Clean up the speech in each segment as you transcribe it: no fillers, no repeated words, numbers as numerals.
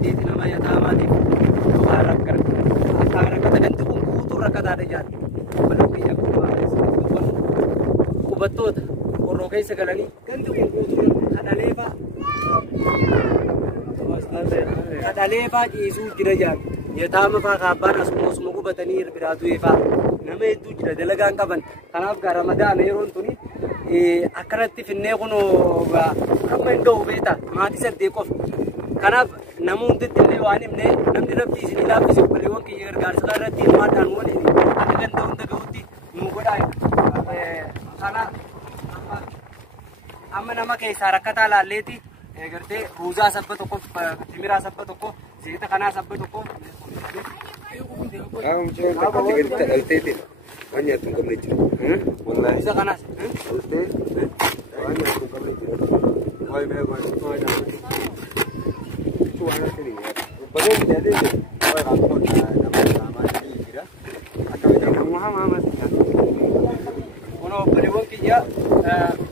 fideeti nama yataamaatiif waan rakkata dantuu guutuu rakkataadha jaati. Baloo kiyya hubattoota qorroo keessa galanii ganti kun guutuu kadhalee faa ciisuu jira jaati. Yataama faa kaabbaan asuma gubatanii biraatu eefaa nama hedduu jira dalagaan qaban. Kanaaf gaa Ramadaana yeroon tuni akkanatti finnee kunoo amma hin ga'u beektaa maatii saddeet qofa. Kanaaf namoonni illee waan himne namni rabbii isin laaffise obboleewwan kiyya gargaarsa irratti hirmaadhaan waliin akka ganda hunda ga'utti nu godhaa. Kana amma nama keessaa rakkataa laalleeti gartee ruuzaa sabba tokko timiraa sabba tokko zayita kanaa sabba tokko. Isa kanas. Kuno beriwan kiyya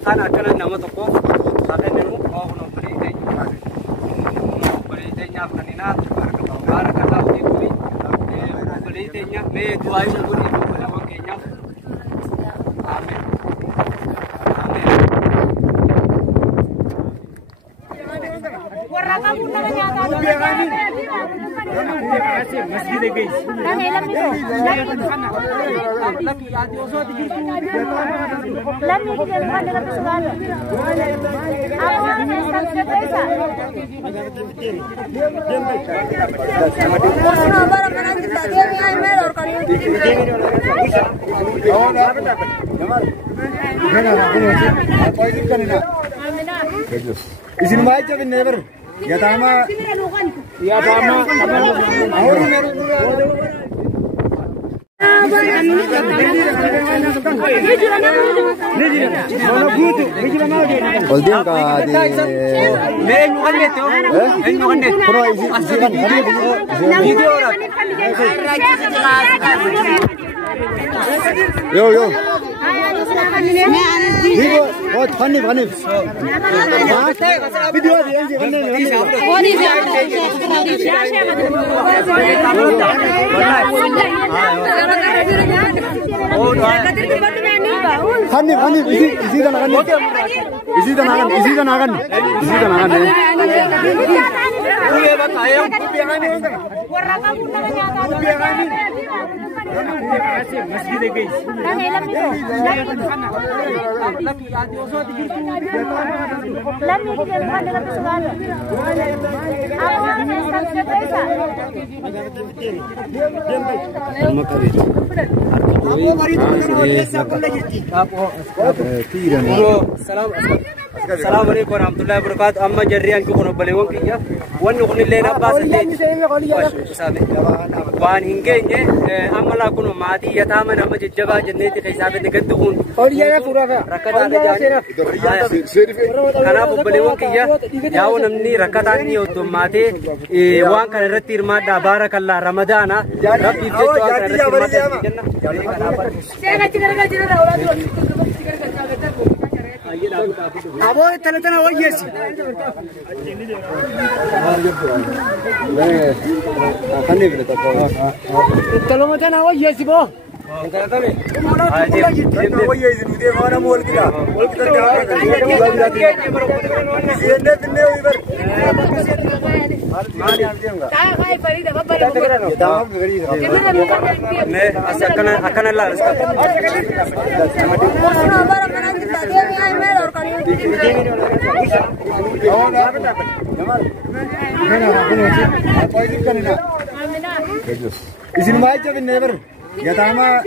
kan akkana nama tokko akan nemu kuno beritanya kanina barakallahu fiikum beritanya me duai sabun itu beriwan kiyya. Amin. Isin baca bin never. Yatama. Oldian ka di. Yo. What funny. Video funny. Isi dan akan. Assalamualaikum warahmatullahi wabarakatuh. Amma jarrian ko kono balewon kiyya wanni kun illee nabbaasatte waan hin geenye amma laa kuno maatii yataama nama jajjabaa jenneeti keessaafi gadduun kanaaf balewon kiyya yaa'u namni rakkataan ni oddummaatee waan kana irratti hirmaadhaa baarakallah Ramadaana rabbiif jecha waan kana irratti Abo tana wayesi. Akan ni kita tahu. Tolong tana wayesi bo. Tana. Tana wayesi ni dia mana mol kita. Mol kita dah. Sini tene ibar. Akan Allah. Isin baca bin never. Yatama.